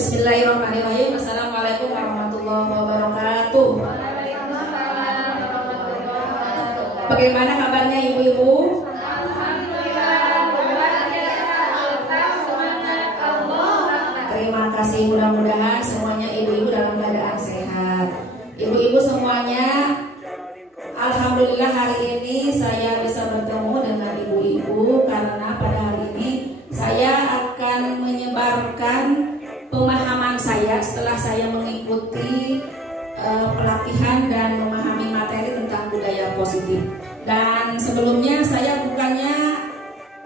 Bismillahirrahmanirrahim. Assalamualaikum warahmatullahi wabarakatuh. Bagaimana kabarnya ibu-ibu? Terima kasih, mudah-mudahan semuanya ibu-ibu dalam keadaan sehat. Ibu-ibu semuanya, alhamdulillah hari ini saya bisa bertemu dengan ibu-ibu karena pada hari ini saya akan menyebarkan pemahaman saya setelah saya mengikuti pelatihan dan memahami materi tentang budaya positif. Dan sebelumnya saya bukannya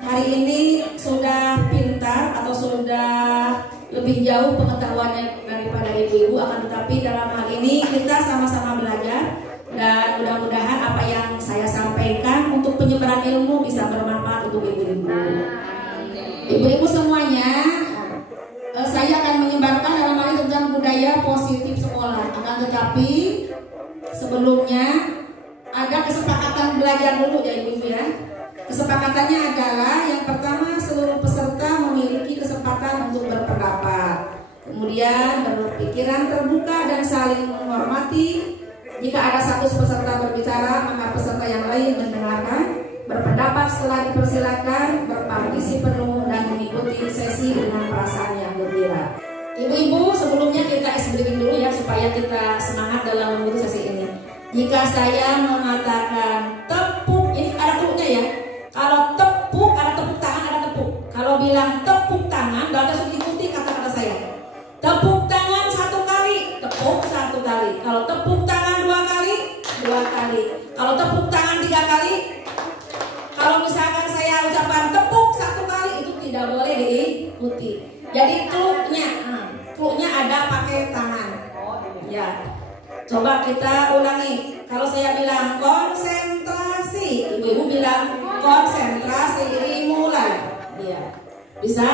hari ini sudah pintar atau sudah lebih jauh pengetahuannya daripada ibu-ibu, akan tetapi dalam hal ini kita sama-sama belajar dan mudah-mudahan apa yang saya sampaikan untuk penyebaran ilmu bisa bermanfaat untuk ibu-ibu. Ibu-ibu semuanya, saya akan menyebarkan dalam hal ini tentang budaya positif sekolah. Akan tetapi sebelumnya ada kesepakatan belajar dulu ya ibu-ibu ya. Kesepakatannya adalah yang pertama, seluruh peserta memiliki kesempatan untuk berpendapat, kemudian berpikiran terbuka dan saling menghormati. Jika ada satu peserta berbicara, maka peserta yang lain mendengarkan, berpendapat setelah dipersilakan, berpartisipasi penuh dan mengikuti sesi dengan perasaan yang gembira. Ibu-ibu, sebelumnya kita breaking dulu ya supaya kita semangat dalam mengikuti sesi ini. Jika saya mengatakan tepuk, ini ada tepuknya ya. Kalau tepuk, ada tepuk tangan, ada tepuk. Kalau bilang tepuk tangan, berarti harus diikuti kata-kata saya. Tepuk tangan 1 kali, tepuk 1 kali. Kalau tepuk tangan 2 kali, 2 kali. Kalau tepuk tangan 3 kali. Kalau misalkan saya ucapkan tepuk 1 kali, itu tidak boleh diikuti. Jadi cluenya ada pakai tangan. Ya. Coba kita ulangi. Kalau saya bilang konsentrasi, ibu-ibu bilang konsentrasi, dimulai. Iya. Bisa?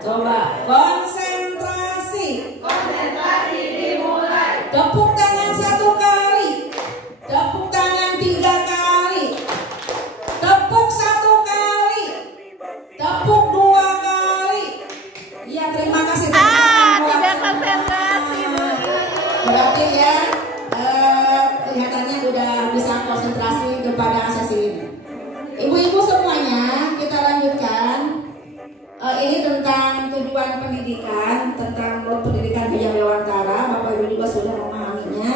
Coba konsentrasi. Konsentrasi dimulai. Tepuk tangan 1 kali. Tepuk tangan 3 kali. Tepuk 1 kali. Tepuk 2 kali. Iya, terima kasih. Tidak konsentrasi. Berarti ya kelihatannya udah bisa konsentrasi kepada sesi ini. Ibu-ibu semuanya, kita lanjutkan. Ini tentang tujuan pendidikan, tentang pendidikan Ki Hajar Dewantara. Bapak Ibu juga sudah memahaminya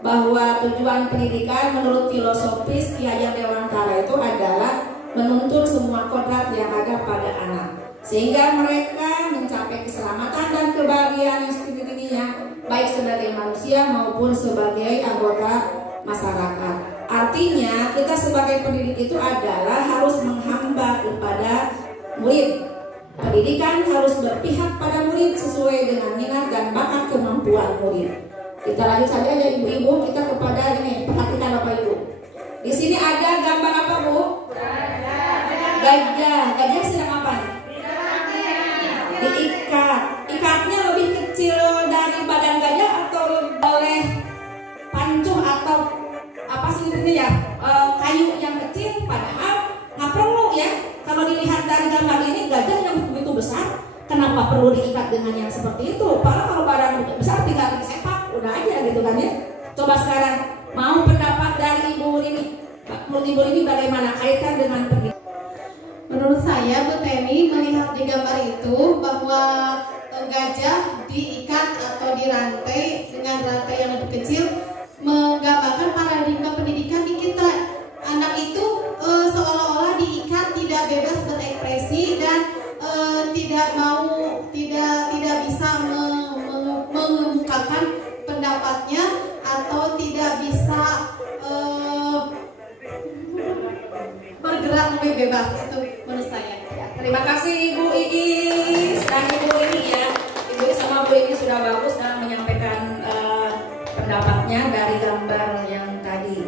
bahwa tujuan pendidikan menurut filosofis Ki Hajar Dewantara itu adalah menuntun semua kodrat yang ada pada anak, sehingga mereka mencapai keselamatan dan kebahagiaan yang setinggi-tingginya, baik sebagai manusia maupun sebagai anggota masyarakat. Artinya kita sebagai pendidik itu adalah harus menghamba kepada murid. Pendidikan harus berpihak pada murid sesuai dengan minat dan bakat kemampuan murid. Kita lanjut saja ya ibu-ibu, kita kepada ini, perhatikan Bapak Ibu. Di sini ada gambar apa Bu? Gajah. Gajah sedang apa? Diikat. Ikatnya lebih kecil dari badan gajah atau oleh pancuh atau apa sih ini ya, kayu yang kecil. Padahal nggak perlu ya. Kalau dilihat dari gambar ini, gajah yang begitu besar, kenapa perlu diikat dengan yang seperti itu? Padahal kalau badan besar tinggal disepak, udah aja gitu kan ya. Coba sekarang mau pendapat dari Ibu ini, menurut Ibu ini bagaimana kaitan dengan pendidikan? Menurut saya, Bu Teni melihat di gambar itu bahwa gajah diikat atau dirantai dengan rantai yang lebih kecil menggambarkan paradigma pendidikan di kita. Anak itu seolah-olah diikat, tidak bebas berekspresi dan tidak bisa mengemukakan pendapatnya atau tidak bisa bergerak lebih bebas. Itu menurut saya. Ya, terima kasih Ibu Iis dan Ibu ini ya. Ibu sama Bu ini sudah bagus dalam menyampaikan pendapatnya dari gambar yang tadi.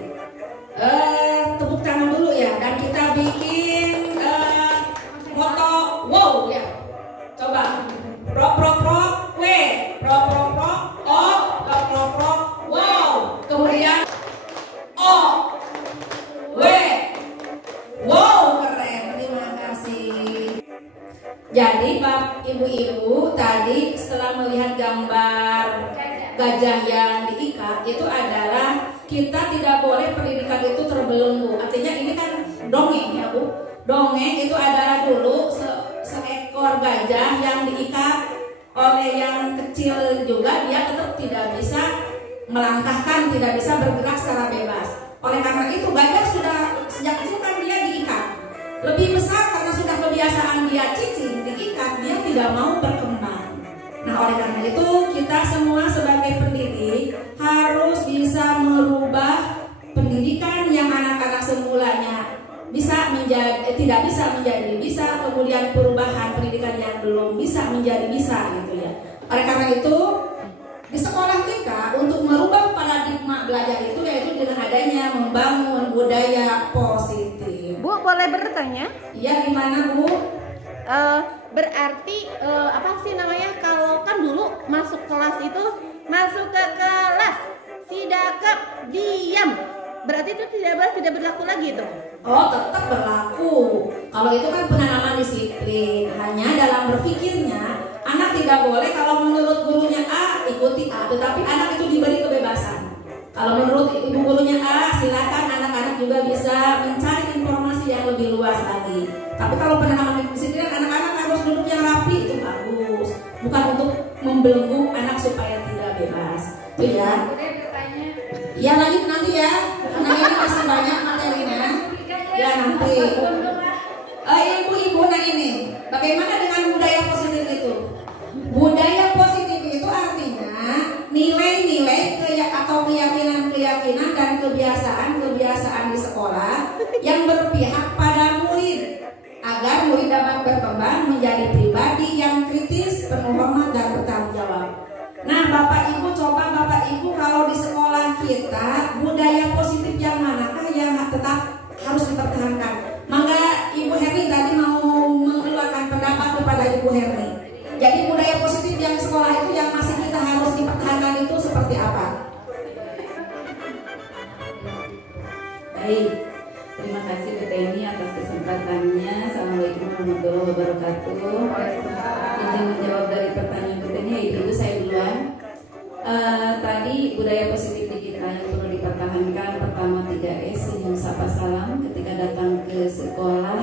Tepuk tangan dulu ya, dan kita bikin moto wow ya. Coba pro pro pro we, pro pro pro o, pro pro pro wow. Kemudian o, we, wow, keren. Terima kasih. Jadi Bapak Ibu-ibu tadi setelah melihat gajah yang diikat itu adalah kita tidak boleh pendidikan itu terbelenggu. Artinya ini kan dongeng ya Bu. Dongeng itu adalah dulu seekor gajah yang diikat oleh yang kecil juga, dia tetap tidak bisa melangkahkan, tidak bisa bergerak secara bebas. Oleh karena itu gajah sudah sejak kecil kan dia diikat. Lebih besar karena sudah kebiasaan dia cicing diikat, dia tidak mau berkembang. Nah oleh karena itu kita semua sebagai pendidik harus bisa merubah pendidikan yang anak-anak semulanya bisa menjadi tidak bisa menjadi bisa, kemudian perubahan pendidikan yang belum bisa menjadi bisa gitu ya. Oleh karena itu di sekolah kita untuk merubah paradigma belajar itu yaitu dengan adanya membangun budaya positif. Bu, boleh bertanya? Iya, gimana Bu? Berarti apa sih namanya, kalau kan dulu masuk kelas itu masuk ke kelas sidakap diam, berarti itu tidak berlaku lagi itu? Oh, tetap berlaku. Kalau itu kan penanaman disiplin. Hanya dalam berpikirnya, anak tidak boleh kalau menurut gurunya A, ikuti A. Tetapi anak itu diberi kebebasan. Kalau menurut ibu gurunya A, silakan anak-anak juga bisa mencari informasi yang lebih luas lagi. Tapi kalau penanaman disiplin, anak-anak harus duduk yang rapi, itu bagus. Bukan untuk membelenggu anak supaya tidak bebas. Itu ya. Ya lanjut nanti ya. Karena ini masih banyak materinya. Ya nanti. Ibu-ibu, nah ini bagaimana dengan budaya positif itu? Budaya positif itu artinya nilai-nilai atau keyakinan dan kebiasaan di sekolah yang berpihak pada murid agar murid dapat berkembang menjadi pribadi yang kritis, penuh hormat dan bertanggung jawab. Nah Bapak Ibu, coba Bapak Ibu kalau di sekolah kita budaya positif yang manakah yang tetap harus dipertahankan? Maka Ibu Herni tadi mau mengeluarkan pendapat kepada Ibu Herni. Jadi budaya positif yang sekolah itu yang masih kita harus dipertahankan itu seperti apa? Baik, terima kasih Bu Teni atas kesempatannya. Assalamualaikum warahmatullahi wabarakatuh. Izin menjawab dari pertanyaan Bu Teni, Ibu saya duluan. Tadi budaya positif di kita yang perlu dipertahankan, pertama 3S, senyum, sapa, salam ketika datang ke sekolah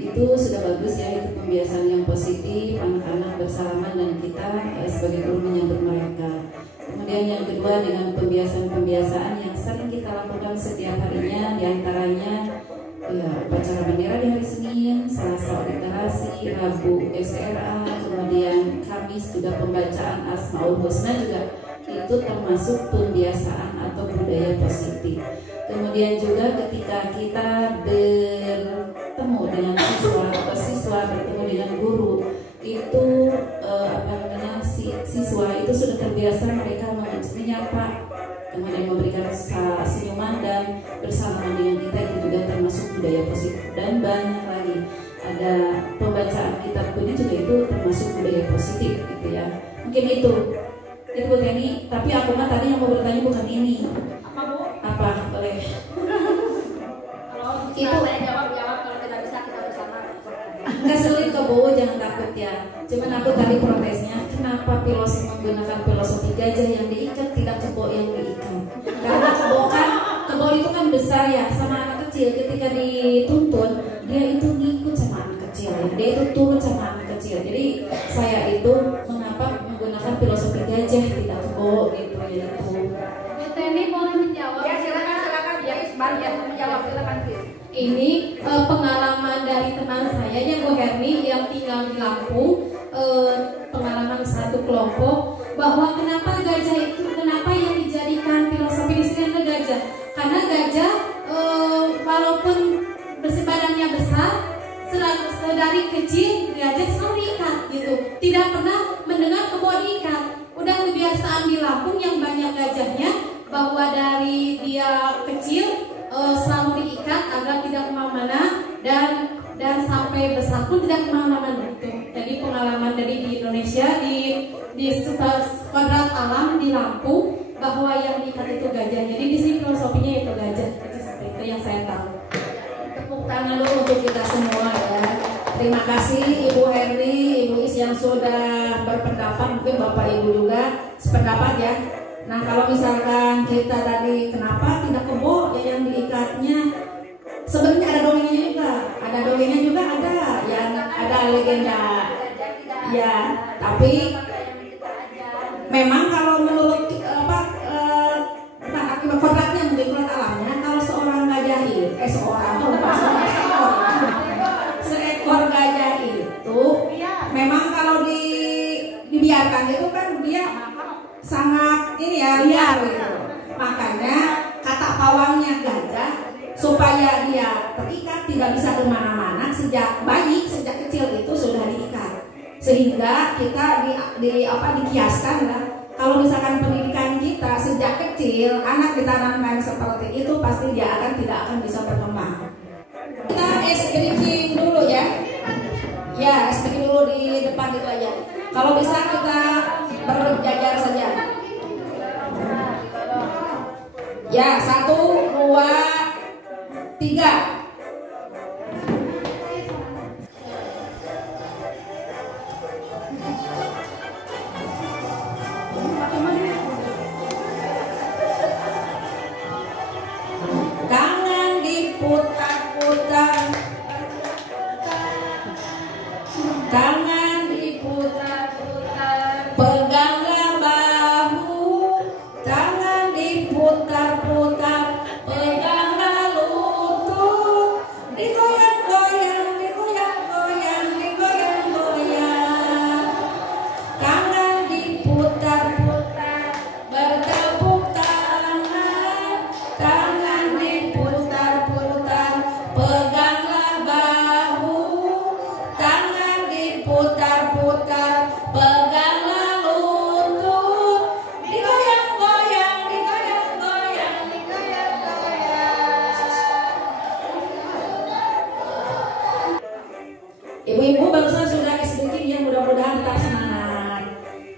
itu sudah bagus ya, itu pembiasaan yang positif, anak-anak bersalaman dan kita sebagai guru menyambut mereka. Kemudian yang kedua dengan pembiasaan-pembiasaan yang sering kita lakukan setiap harinya, diantaranya ya, upacara bendera di hari Senin, Selasa literasi, Rabu SRA, kemudian Kamis juga pembacaan Asmaul Husna juga itu termasuk pembiasaan atau budaya positif. Kemudian juga ketika kita bertemu dengan siswa bertemu dengan guru itu siswa itu sudah terbiasa mereka menyapa, kemudian memberikan senyuman dan bersalaman dengan kita, itu juga termasuk budaya positif. Dan banyak lagi, ada pembacaan kitab kuning juga itu termasuk budaya positif gitu ya. Mungkin itu Bu Teni, tapi aku mah tadi yang mau bertanya bukan ini. Apa Bu? Apa? Boleh. Kalau itu saya jawab, kalau tidak bisa kita bersama. Nggak sulit kok Bu, jangan takut ya. Cuman aku tadi protesnya, kenapa filosofi menggunakan filosofi gajah yang diikat, tidak kebo yang diikat? Karena kebo itu kan besar ya, sama anak kecil. Ketika dituntun, dia itu ngikut sama anak kecil ya. Dia itu turun sama anak kecil. Jadi saya itu mengapa menggunakan filosofi gajah tidak kebo gitu ya itu. Bu Teni boleh menjawab? Ya silakan ya Isbar ya menjawab, silakan please. Ini pengalaman dari teman saya yang Bu Herni yang tinggal di Lampung, pengalaman satu kelompok, bahwa kenapa yang dijadikan filosofi di sini adalah gajah, karena gajah walaupun badannya besar, dari kecil gajah selalu diikat gitu, tidak pernah mendengar kebo diikat. Udah kebiasaan di Lampung yang banyak gajahnya, bahwa dari dia kecil selalu diikat agar tidak kemana-mana dan sampai besar pun tidak kemana-mana gitu. Jadi pengalaman dari di Indonesia di Kuadrat Alam di Lampung, bahwa yang diikat itu gajah. Jadi di sini filosofinya itu gajah. Seperti itu yang saya tahu. Tepuk tangan dulu untuk kita semua ya. Terima kasih Ibu Herni, Ibu Is yang sudah berpendapat, mungkin Bapak Ibu juga sependapat ya. Nah kalau misalkan kita tadi kenapa tidak kebo ya yang diikatnya, sebenarnya ada dongengnya juga, ada yang ada legenda ya, tapi memang kalau menurut akibat kodratnya mungkin kodrat alamnya, kalau seorang gajah itu seekor gajah itu memang kalau dibiarkan itu kan dia sangat ini ya liar gitu. Makanya kata pawangnya gajah supaya dia terikat tidak bisa kemana-mana sejak bayi, sejak kecil itu sudah diikat, sehingga kita dikiaskan lah. Kalau misalkan pendidikan kita sejak kecil anak ditanamkan seperti itu, pasti dia tidak akan bisa berkembang. Kita speaking dulu ya. Ya, speaking dulu di depan itu aja. Kalau bisa kita berjajar saja. Ya, 1, 2, 3. Tangan diputar-putar, tangan diputar-putar, peganglah bahu, tangan diputar-putar, peganglah lutut, digoyang-goyang, digoyang-goyang, digoyang-goyang, tangan diputar-putar, bertepuk tangan, tangan diputar-putar, peganglah bahu, tangan diputar-putar, peganglah lutut, digoyang-goyang, digoyang-goyang, digoyang-goyang. Ibu-ibu barusan sudah speaking ya, mudah-mudahan tetap semangat.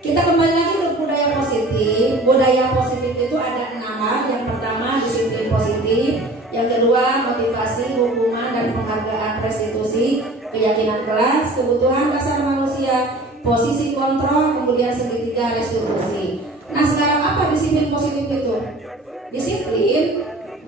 Kita kembali lagi ke budaya positif. Budaya positif itu ada 6 hal. Yang pertama disiplin positif, yang kedua motivasi, hukuman dan penghargaan, restitusi, keyakinan kelas, kebutuhan dasar manusia, posisi kontrol, kemudian segitiga restitusi. Nah sekarang apa disiplin positif itu? Disiplin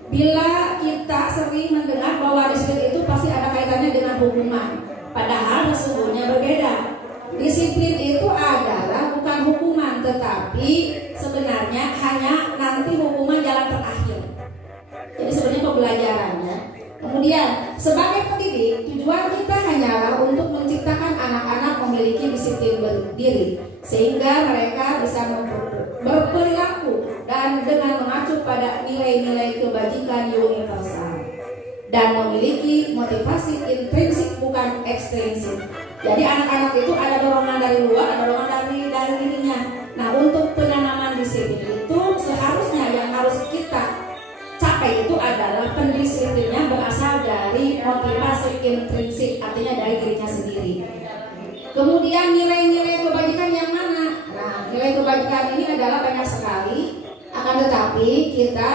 bila kita sering mendengar bahwa disiplin itu pasti ada kaitannya dengan hukuman, padahal sesungguhnya berbeda. Disiplin itu adalah bukan hukuman, tetapi sebenarnya hanya nanti hukuman jalan terakhir. Jadi sebenarnya pembelajarannya. Kemudian sebagai pendidik, tujuan kita hanyalah untuk menciptakan anak-anak memiliki disiplin diri, sehingga mereka bisa berperilaku dan dengan mengacu pada nilai-nilai kebajikan universal dan memiliki motivasi intrinsik bukan ekstrinsik. Jadi anak-anak itu ada dorongan dari luar, ada dorongan dari dirinya. Nah untuk penanaman disiplin itu seharusnya yang harus kita capai itu adalah pendisiplinnya berasal dari motivasi intrinsik, artinya dari dirinya sendiri. Kemudian nilai-nilai kebajikan yang mana? Nah nilai kebajikan ini adalah banyak sekali, akan tetapi kita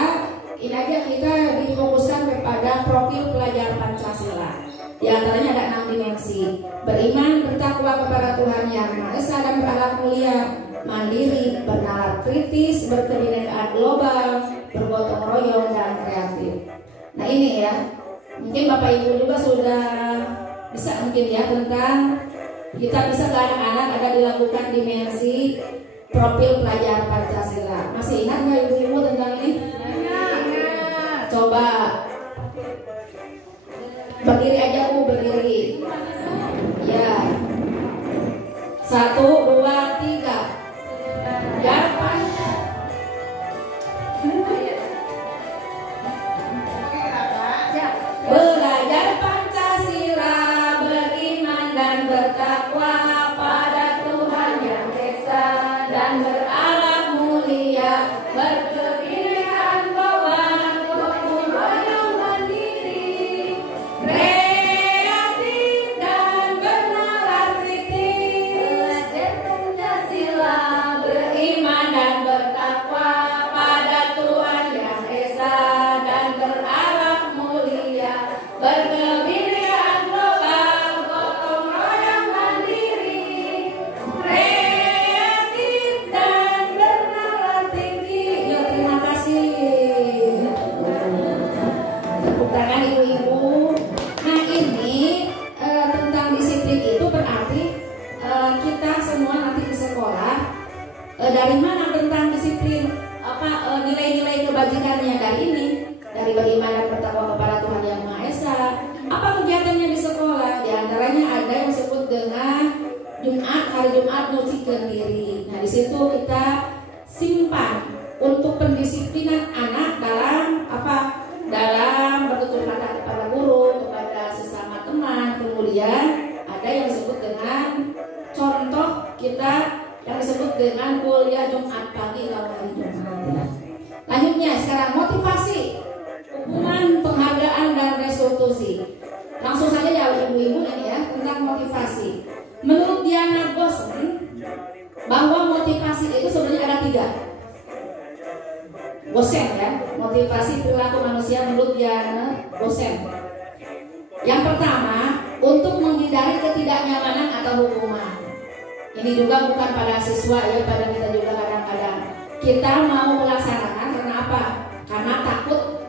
difokuskan kepada profil pelajar Pancasila. Di antaranya ada 6 dimensi: beriman, bertakwa kepada Tuhan Yang Maha Esa dan berakhlak mulia, mandiri, bernalar kritis, berkebinekaan global, bergotong royong dan kreatif. Nah ini ya, mungkin Bapak Ibu juga sudah bisa mungkin ya tentang kita bisa ke anak-anak ada dilakukan dimensi profil pelajar Pancasila. Masih ingat nggak ibu-ibu tentang ini? Coba berdiri aja Bu, berdiri. Ya. 1, 2, 3. Jarak belajar Pancasila, beriman dan bertakwa pada Tuhan Yang Esa dan berakhlak mulia, berkebinekaan global, gotong royong mandiri, kreatif dan bernalar kritis. Belajar Pancasila, beriman dan bertakwa pada Tuhan Yang Esa dan berakhlak mulia, berkebinekaan global, gotong royong mandiri, kreatif dan bernalar tinggi. kebajikannya dari ini, dari beriman dan bertakwa kepada Tuhan Yang Maha Esa. Apa kegiatannya di sekolah? Di antaranya ada yang disebut dengan Jumat, hari Jumat nyucikan diri. Nah, di situ kita simpan untuk pendisiplinan anak dalam apa? Dalam bertutur kata kepada guru, kepada sesama teman. Kemudian ada yang disebut dengan contoh kita yang disebut dengan kuliah Jumat pagi kalau hari Jumat. Lanjutnya sekarang motivasi, hukuman, penghargaan dan restitusi. Langsung saja ya ibu-ibu ini ya tentang motivasi. Menurut Diana Gosen bahwa motivasi itu sebenarnya ada 3. Gosen ya, motivasi perilaku manusia menurut Diana Gosen. Yang pertama, untuk menghindari ketidaknyamanan atau hukuman. Ini juga bukan pada siswa ya, pada kita juga kadang-kadang kita mau melaksanakan karena apa? Karena takut.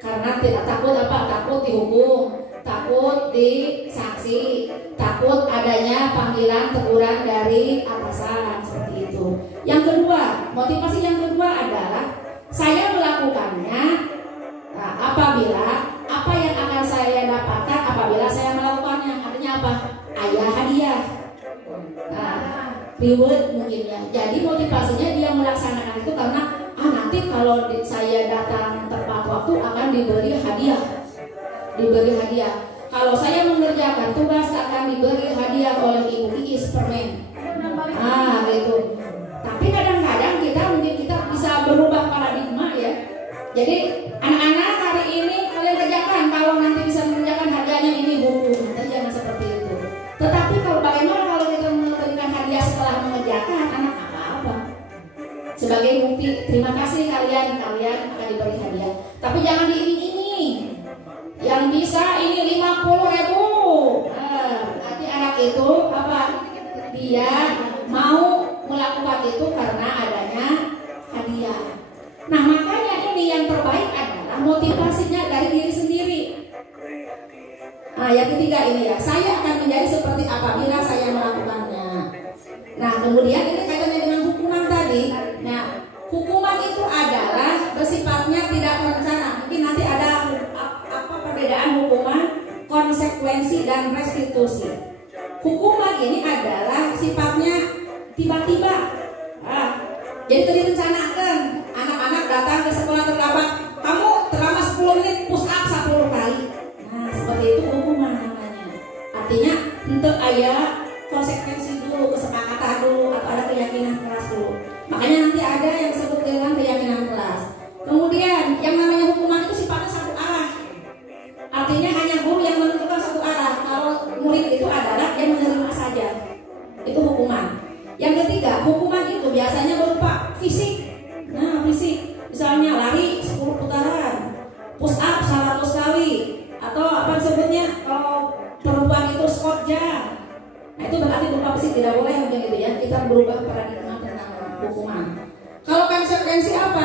Karena tidak takut apa? Takut dihukum, takut disanksi, takut adanya panggilan teguran dari atasan seperti itu. Yang kedua, motivasi yang kedua adalah saya melakukannya apabila apa yang akan saya dapatkan apabila saya melakukannya. Artinya apa? Ayah hadiah. Reward mungkin ya. Jadi motivasinya dia melaksanakan itu karena nanti kalau saya datang tepat waktu akan diberi hadiah. Diberi hadiah. Kalau saya mengerjakan tugas akan diberi hadiah oleh Ibu Iis permen. Gitu. Tapi kadang-kadang kita bisa berubah paradigma ya. Jadi anak-anak hari ini kalian kerjakan, kalau nanti bisa mengerjakan harganya ini buku. Nanti jangan seperti itu. Tetapi kalau bagaimana kalau kita memberikan hadiah setelah mengerjakan, anak apa-apa. Sebagai bukti terima kasih kalian akan diberi hadiah. Tapi jangan diiming-iming. Yang bisa ini 50.000. Nanti anak itu apa? Dia mau melakukan itu karena adanya hadiah. Nah, makanya ini yang terbaik adalah motivasinya dari diri sendiri. Yang ketiga ini ya, saya akan menjadi seperti apabila saya melakukannya. Nah, kemudian ini kaitannya dengan hukuman tadi. Nah, hukuman itu adalah bersifatnya tidak terencana. Mungkin nanti ada apa perbedaan hukuman, konsekuensi dan restitusi. Hukuman ini adalah sifatnya tiba-tiba. Jadi tadi rencanakan anak-anak datang ke sekolah terlambat, kamu terlambat 10 menit push up 10 kali. Nah, seperti itu hukuman namanya. Artinya untuk ayah konsekuensi dulu, kesepakatan dulu, atau ada keyakinan kelas dulu. Makanya nanti ada yang disebut dengan keyakinan kelas. Kemudian yang namanya hukuman itu sifatnya satu arah. Artinya hanya guru yang menentukan satu arah. Kalau murid itu adalah yang menerima saja. Itu hukuman. Yang ketiga, hukuman itu biasanya berupa fisik. Nah, fisik. Misalnya lari 10 putaran, push up 100 kali, atau apa disebutnya kalau perempuan itu squat jam. Nah, itu berarti berupa fisik, tidak boleh mungkin gitu ya. Kita berubah paradigma tentang hukuman. Kalau konsekuensi apa?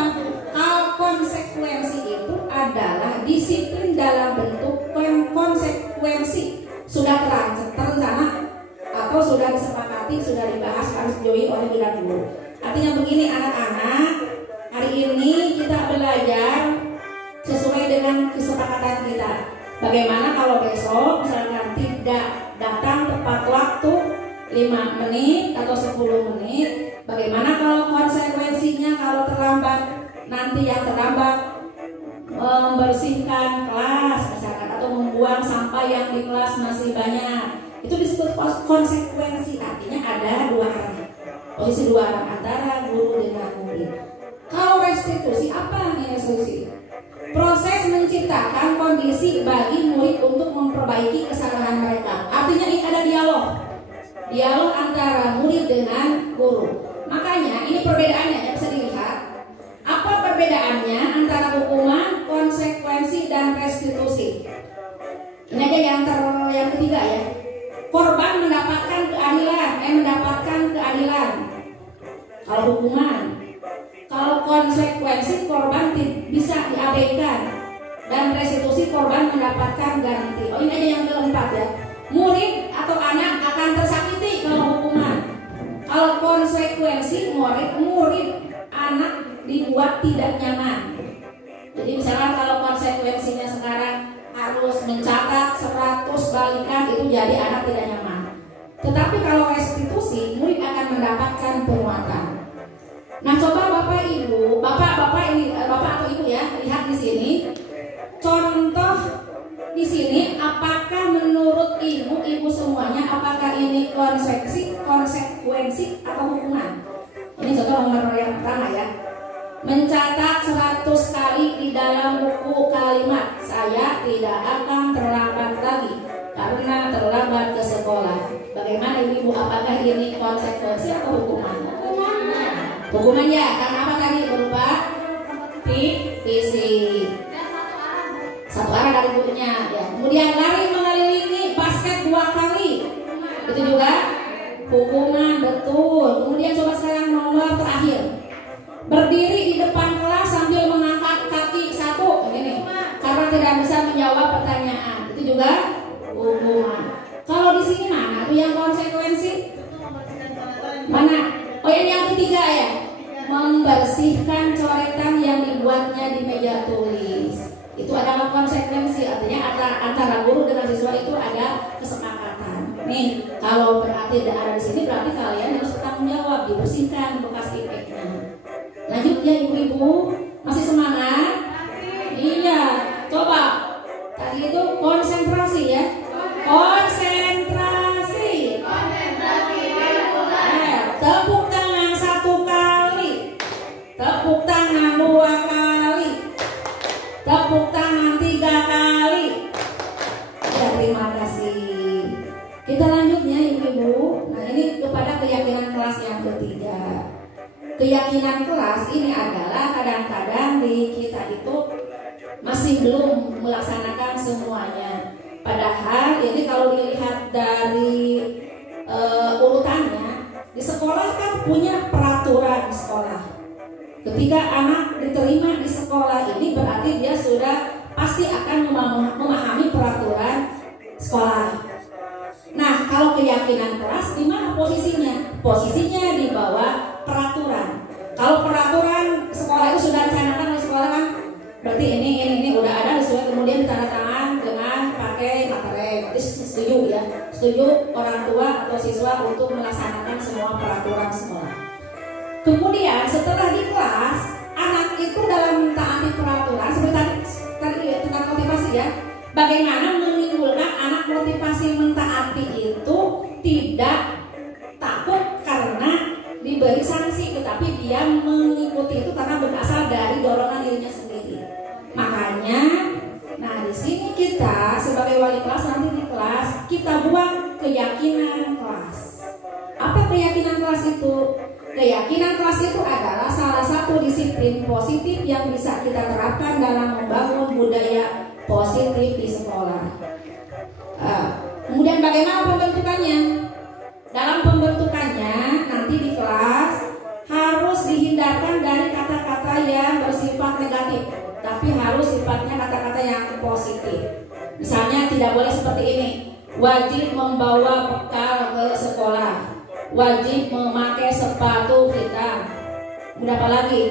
Kalau konsekuensi itu adalah disiplin dalam bentuk konsekuensi sudah terencana atau sudah disepakati, sudah dibahas, harus dijauhi oleh kita dulu. Artinya begini anak-anak, hari ini kita belajar sesuai dengan kesepakatan kita. Bagaimana kalau besok misalkan tidak datang tepat waktu 5 menit atau 10 menit, bagaimana kalau konsekuensinya kalau terlambat, nanti yang terlambat membersihkan kelas misalkan atau membuang sampah yang di kelas masih banyak. Itu disebut konsekuensi, artinya ada dua arah, posisi dua arah antara guru dengan murid. Kalau restitusi, apa nih restitusi? Proses menciptakan kondisi bagi murid untuk memperbaiki kesalahan mereka. Artinya ini ada dialog antara murid dengan guru. Makanya ini perbedaannya ya, bisa dilihat. Apa perbedaannya antara hukuman, konsekuensi dan restitusi? Ini aja yang ketiga ya. Korban mendapatkan keadilan. Kalau hukuman, kalau konsekuensi korban bisa diabaikan, dan restitusi korban mendapatkan ganti. Ini aja yang keempat ya. Murid atau anak akan tersakiti kalau hukuman. Kalau konsekuensi murid anak dibuat tidak nyaman. Jadi misalnya kalau konsekuensinya sekarang harus mencatat 100 balikan, itu jadi anak tidak nyaman. Tetapi kalau restitusi, murid akan mendapatkan penguatan. Nah, coba Bapak Ibu, Bapak atau Ibu ya, lihat di sini. Contoh di sini, apakah menurut ibu semuanya, apakah ini konsekuensi atau hukuman? Ini contoh nomor yang pertama ya. Mencatat 100 kali di dalam buku kalimat, saya tidak akan terlambat lagi karena terlambat ke sekolah. Bagaimana Ibu? Apakah ini konsekuensi atau hukuman? Hukuman ya, karena apa tadi? Berupa fisik. Satu arah dari bukunya ya. Kemudian lari mengelilingi basket 2 kali, itu juga hukuman, betul. Kemudian coba sekarang nomor terakhir, berdiri di depan kelas sambil mengangkat kaki 1 begini karena tidak bisa menjawab pertanyaan, itu juga hukuman. Kalau di sini mana tuh yang konsekuensi? Mana? Oh, ini yang ketiga ya, membersihkan coretan yang dibuatnya di meja tulis. Itu adalah konsekuensi, artinya antara guru dengan siswa itu ada kesepakatan. Nih, kalau berarti tidak ada di sini, berarti kalian harus bertanggung jawab, dibersihkan bekas ipeknya. Lanjut ya Ibu-ibu, masih semangat? Iya, coba tadi itu konsentrasi ya, konsentrasi. Tepuk tangan 1 kali, tepuk tangan 2 kali, tepuk tangan 3 kali. Ya, terima kasih. Kita lanjutnya Ibu-ibu. Nah, ini kepada keyakinan kelas yang ketiga. Keyakinan kelas ini adalah kadang-kadang di kita itu masih belum melaksanakan semuanya. Padahal ini kalau dilihat dari urutannya, di sekolah kan punya peraturan sekolah. Ketika anak diterima di sekolah ini berarti dia sudah pasti akan memahami peraturan sekolah. Nah, kalau keyakinan kelas di mana posisinya? Posisinya di bawah peraturan. Kalau peraturan sekolah itu sudah dicanangkan oleh sekolah kan, berarti ini udah ada sesuai, kemudian ditandatangan dengan pakai materai. Berarti setuju ya, setuju orang tua atau siswa untuk melaksanakan semua peraturan sekolah. Kemudian setelah di kelas, anak itu dalam taati peraturan seperti tadi tentang motivasi ya. Bagaimana menimbulkan anak motivasi mentaati itu tidak takut karena diberi sanksi, tetapi dia mengikuti itu karena berasal dari dorongan dirinya sendiri. Makanya, nah di sini kita sebagai wali kelas nanti di kelas kita buat keyakinan kelas. Apa keyakinan kelas itu? Keyakinan kelas itu adalah salah satu disiplin positif yang bisa kita terapkan dalam membangun budaya positif di sekolah. Kemudian bagaimana pembentukannya? Dalam pembentukannya nanti di kelas harus dihindarkan dari kata-kata yang bersifat negatif, tapi harus sifatnya kata-kata yang positif. Misalnya tidak boleh seperti ini: wajib membawa bekal ke sekolah, wajib memakai sepatu hitam. Kemudian apa lagi?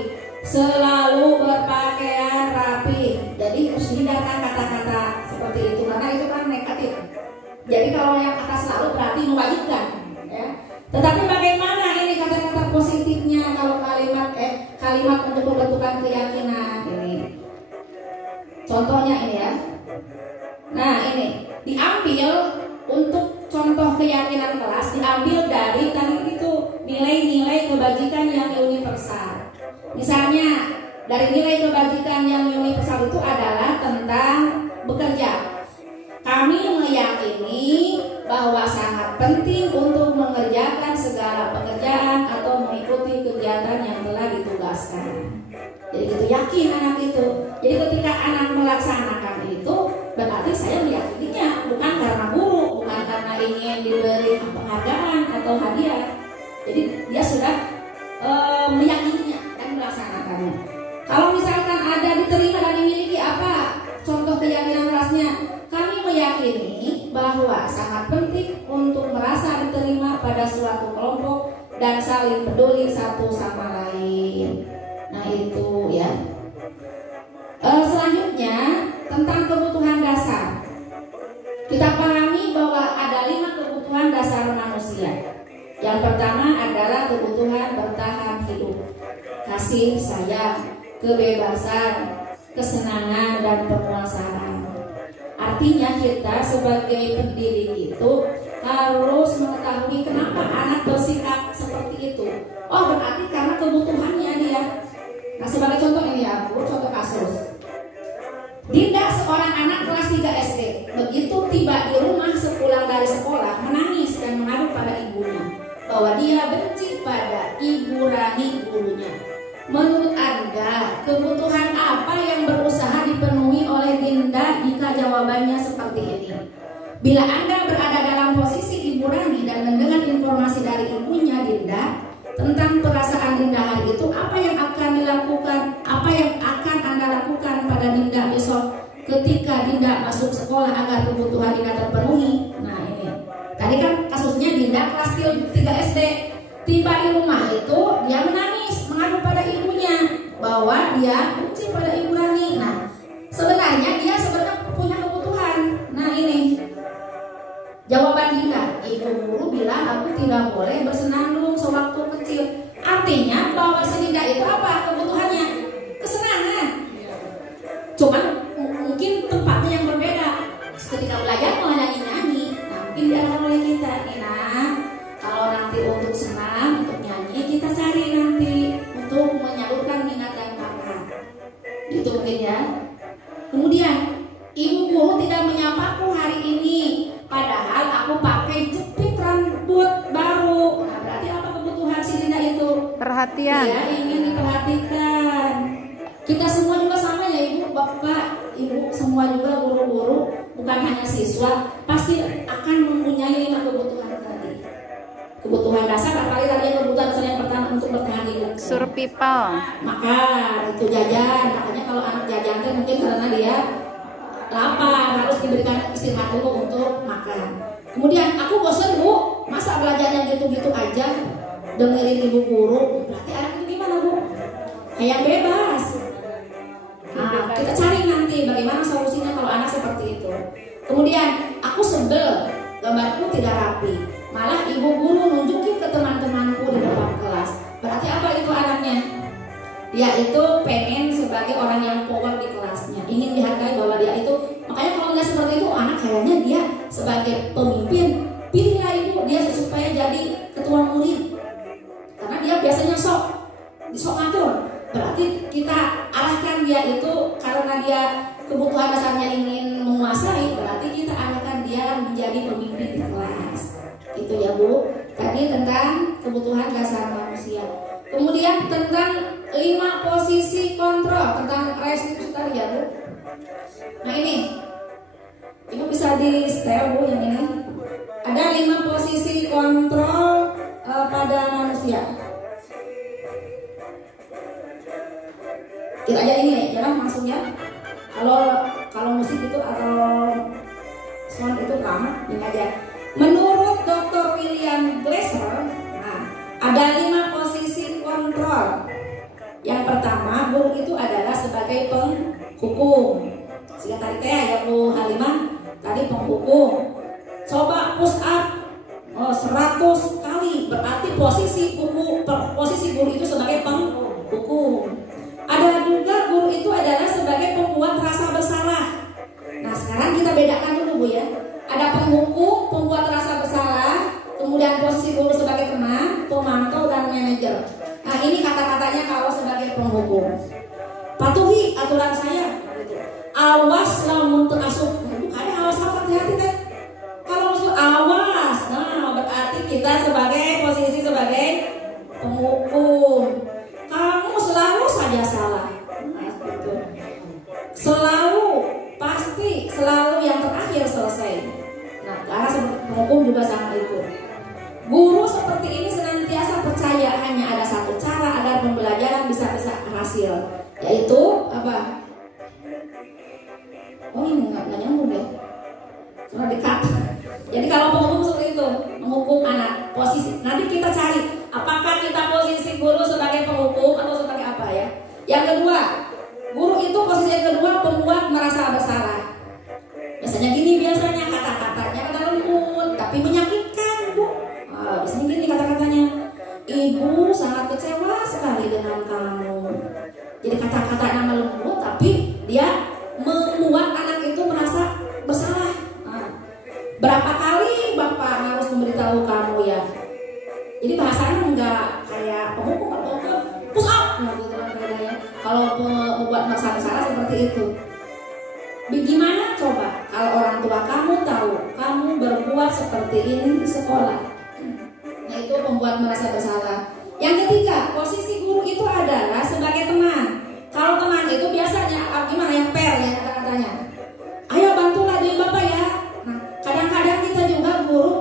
Selalu berpakaian rapi. Jadi harus dihindarkan kata-kata seperti itu karena itu kan negatif. Jadi kalau yang kata selalu berarti mewajibkan ya. Tetapi bagaimana ini kata-kata positifnya kalau kalimat untuk pembentukan keyakinan ini? Contohnya ini ya. Nah, ini diambil untuk contoh keyakinan kelas, diambil dari tadi itu nilai-nilai kebajikan yang universal. Misalnya dari nilai kebajikan yang universal itu adalah tentang bekerja. Kami meyakini bahwa sangat penting untuk mengerjakan segala pekerjaan atau mengikuti kegiatan yang telah ditugaskan. Jadi itu yakin anak itu. Jadi ketika anak melaksanakan itu, berarti saya meyakininya bukan karena guru, bukan karena ingin diberi penghargaan atau hadiah. Jadi dia sudah meyakininya dan melaksanakannya. Kalau misalkan ada diterima dan dimiliki, apa contoh keyakinan kelasnya? Kami meyakini bahwa sangat penting untuk merasa diterima pada suatu kelompok dan saling peduli satu sama lain. Nah itu ya. Selanjutnya tentang kebutuhan dasar. Kita pahami bahwa ada 5 kebutuhan dasar manusia. Yang pertama adalah kebutuhan bertahan hidup, kasih sayang, kebebasan, kesenangan, dan penguasaan. Artinya kita sebagai pendidik itu harus mengetahui kenapa anak bersikap seperti itu. Oh, berarti karena kebutuhannya dia. Nah, sebagai contoh ini ya, Bu, contoh kasus. Dinda, seorang anak kelas 3 SD, begitu tiba di rumah sepulang dari sekolah, menangis dan mengadu pada ibunya bahwa dia benci pada Ibu Rani gurunya. Menurut Anda, kebutuhan apa yang berusaha dipenuhi oleh Dinda jika jawabannya seperti ini? Bila Anda berada dalam posisi Ibu Rani dan mendengar informasi dari ibunya Dinda tentang perasaan Dinda hari itu, apa yang akan dilakukan? Apa yang akan Anda lakukan pada Dinda besok ketika Dinda masuk sekolah agar kebutuhan Dinda terpenuhi? Nah ini, tadi kan kasusnya Dinda kelas 3 SD, tiba di rumah itu dia menangis, mengadu pada ibunya bahwa dia benci pada Ibu Rani. Nah, sebenarnya dia punya kebutuhan. Nah ini jawaban Dinda, ibu guru bilang aku tidak boleh bersenandung sewaktu kecil. Artinya bahwa si Dinda itu apa kebutuhannya? Kesenangan. Cuman mungkin tempatnya yang berbeda. Ketika belajar mau nyanyi-nyanyi, nah mungkin diarahkan oleh kita nih, nah kalau nanti untuk senang, untuk nyanyi, kita cari nanti untuk menyalurkan minat dan bakat. Gitu mungkin ya. Kemudian ibu guru tidak menyapaku hari ini, padahal aku pakai jepit rambut baru. Nah berarti apa kebutuhan si Dinda itu? Perhatian. Dia ingin diperhatikan. Kita semua juga sama ya ibu, bapak, ibu, semua juga guru-guru, bukan hanya siswa, pasti akan mempunyai 5 kebutuhan tadi. Kebutuhan dasar, apalagi tadi kebutuhan dasar yang pertama untuk bertahan hidup. Survival. Makan, itu jajan. Makanya kalau anak jajan kan mungkin karena dia lapar, harus diberikan istirahat dulu untuk makan. Kemudian aku bosan Bu, masa belajar yang gitu-gitu aja, dengerin ibu guru. Berarti anak itu gimana Bu? Kayak bebas. Nah, kita cari nanti bagaimana solusinya kalau anak seperti itu. Kemudian aku sebel, gambarku tidak rapi. Malah ibu guru nunjukin ke teman-temanku di depan kelas. Berarti apa itu anaknya? Dia itu pengen sebagai orang yang power di kelasnya, ingin dihargai bahwa dia itu. Makanya kalau melihat seperti itu, anak kayaknya dia sebagai pemimpin, pilihlah ibu dia supaya jadi ketua murid. Karena dia biasanya sok ngatur. Berarti kita arahkan dia itu karena dia kebutuhan dasarnya ingin menguasai, berarti kita arahkan dia menjadi pemimpin di kelas. Itu ya Bu. Tadi tentang kebutuhan dasar manusia. Kemudian tentang 5 posisi kontrol, tentang restitusi tadi ya Bu. Nah ini bisa di setel Bu yang ini. Ada 5 posisi kontrol pada manusia. Kita aja ini ya, jangan langsung ya. Kalau musik itu atau sound itu lama, ini aja. Menurut Dr. William Glasser, nah, ada 5 posisi kontrol. Yang pertama, guru itu adalah sebagai penghukum. Sehingga tadi ya Bu Halimah, tadi penghukum. Coba push up 100 kali, berarti posisi guru itu sebagai penghukum. Ada juga guru itu adalah sebagai pembuat rasa bersalah. Nah sekarang kita bedakan dulu Bu ya. Ada penghukum, pembuat rasa bersalah, kemudian posisi guru sebagai teman, pemantau, dan manajer. Nah ini kata-katanya kalau sebagai penghukum. Patuhi aturan saya. Awas lamun teu asup. Ada awas apa hati-hati teh. Kalau musuh awas. Nah berarti kita sebagai posisi sebagai penghukum. Kamu selalu saja salah. Nah, gitu. Selalu yang terakhir selesai. Nah, karena penghukum juga sama itu. Guru seperti ini senantiasa percaya hanya ada satu cara agar pembelajaran bisa berhasil, yaitu apa? Oh ini nggak nyambung ya, karena dekat. Jadi kalau penghukum seperti itu, menghukum anak posisi. Nanti kita cari apakah kita posisi guru sebagai penghukum atau sebagai apa ya? kata-kata nama lembut, tapi dia membuat anak itu merasa bersalah. Berapa kali Bapak harus memberitahu kamu ya? Jadi bahasanya enggak kayak pemukul atau push up gitu kan bedanya. Kalau membuat merasa bersalah seperti itu. Bagaimana coba kalau orang tua kamu tahu kamu berbuat seperti ini di sekolah? Nah, itu membuat merasa bersalah. Yang ketiga, posisi guru itu adalah sebagai teman. Kalau teman itu biasanya gimana yang fair ya kata-katanya. Ayo bantulah dia Bapak ya. Nah, kadang-kadang kita juga guru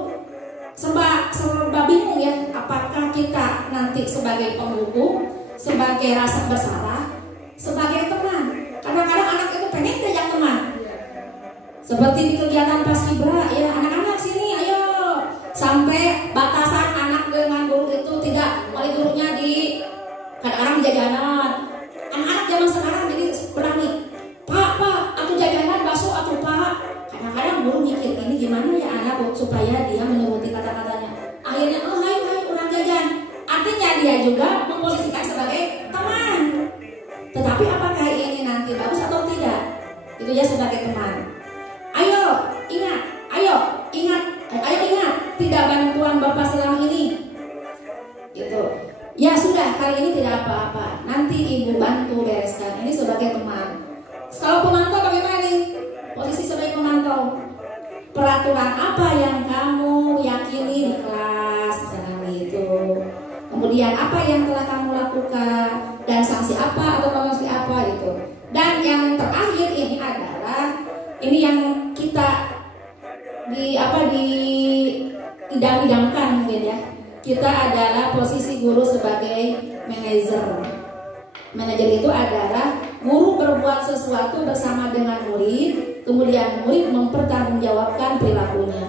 serba bingung ya, apakah kita nanti sebagai penghukum, sebagai rasa bersalah, sebagai teman. Kadang-kadang anak itu pengen diajak teman. Seperti di kegiatan paskibra ya, anak-anak sini ayo, sampai batasan anak dengan guru itu tidak oleh gurunya di kadang-kadang jajanan. Anak-anak zaman sekarang jadi berani, Pak, aku jajanan bakso atau Pak. Kadang-kadang guru mikir ini gimana ya anak supaya dia menuruti kata-katanya. Akhirnya hai orang jajan. Artinya dia juga memposisikan sebagai teman. Tetapi apakah ini nanti bagus atau tidak? Itu ya sebagai teman. Ayo ingat, tidak bantuan Bapak selama ini. Gitu. Ya sudah, kali ini tidak apa-apa. Nanti Ibu bantu bereskan. Ini sebagai teman. Kalau pemantau bagaimana nih? Posisi sebagai pemantau. Peraturan apa yang kamu yakini di kelas, misalnya gitu. Kemudian apa yang telah kamu lakukan dan sanksi apa atau sanksi apa itu. Dan yang terakhir ini adalah ini yang kita idam-idamkan mungkin ya. Kita adalah posisi guru sebagai manajer. Manajer itu adalah guru berbuat sesuatu bersama dengan murid, kemudian murid mempertanggungjawabkan perilakunya.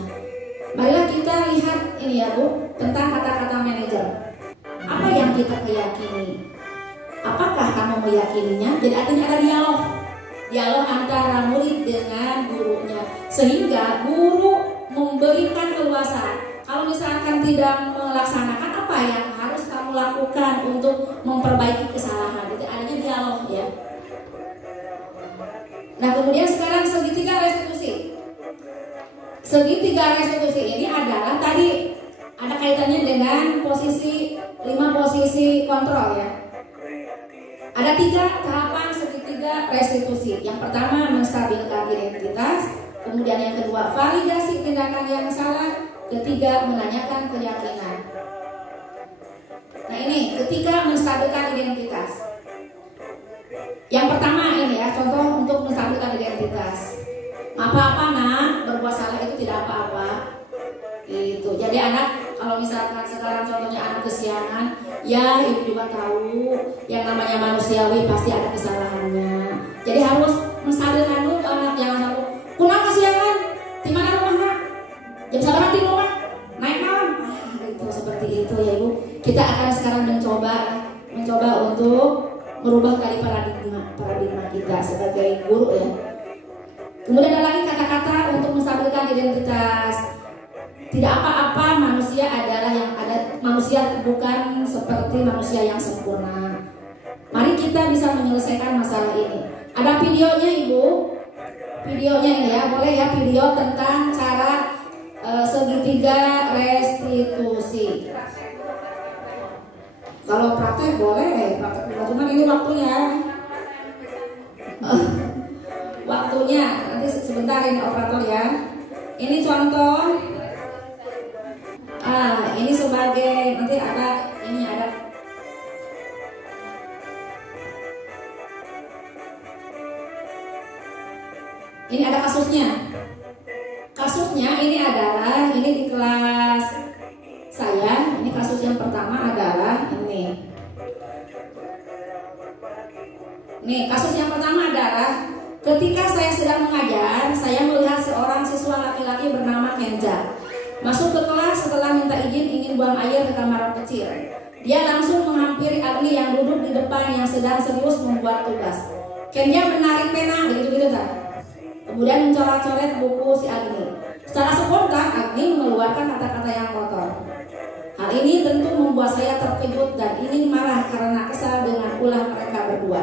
Marilah kita lihat ini ya Bu, tentang kata-kata manajer. Apa yang kita yakini? Apakah kamu meyakininya? Jadi artinya ada dialog antara murid dengan gurunya, sehingga guru memberikan keluasan. Kalau misalkan tidak melaksanakan, apa yang harus kamu lakukan untuk memperbaiki kesalahan? Jadi adanya dialog ya. Nah kemudian sekarang segitiga restitusi. Segitiga restitusi ini adalah tadi ada kaitannya dengan posisi 5 posisi kontrol ya. Ada 3 tahapan segitiga restitusi. Yang pertama menstabilkan identitas, kemudian yang kedua validasi tindakan yang salah, ketiga menanyakan keyakinan. Nah ini ketika menstabilkan identitas. Yang pertama ini ya, contoh untuk menstabilkan identitas. Apa-apa nak, berbuat salah itu tidak apa-apa. Itu. Jadi anak kalau misalkan sekarang contohnya anak kesiangan, ya ibu juga tahu yang namanya manusiawi pasti ada kesalahannya. Jadi harus menstabilkan dulu anak, jangan satu pulang kesiangan, di mana rumahnya? Jam berapa di rumah? Naik malam. Gitu seperti itu ya Ibu. Kita akan sekarang mencoba untuk merubah kali paradigma kita sebagai guru ya. Kemudian ada lagi kata-kata untuk menstabilkan identitas. Tidak apa-apa, manusia adalah yang ada, manusia bukan seperti manusia yang sempurna. Mari kita bisa menyelesaikan masalah ini. Ada videonya Ibu. Videonya ini ya, boleh ya video tentang cara segitiga restitusi. Kalau praktek boleh, cuma ini waktunya. Waktunya nanti sebentar ini operator ya. Ini contoh. Ini sebagai nanti ada ini ada. Ini ada kasusnya. Kasusnya ini adalah ini di kelas saya. Ini kasus yang pertama adalah ini. Nih, kasus yang pertama adalah ketika saya sedang mengajar, saya melihat seorang siswa laki-laki bernama Kenja masuk ke kelas setelah minta izin ingin buang air ke kamar kecil. Dia langsung menghampiri Agni yang duduk di depan yang sedang serius membuat tugas. Kenja menarik pena begitu-gitu kan. Kemudian mencoret-coret buku si Agni. Secara spontan Agni mengeluarkan kata-kata yang kotor. Hal ini tentu membuat saya terkejut dan ingin marah karena kesal dengan ulah mereka berdua.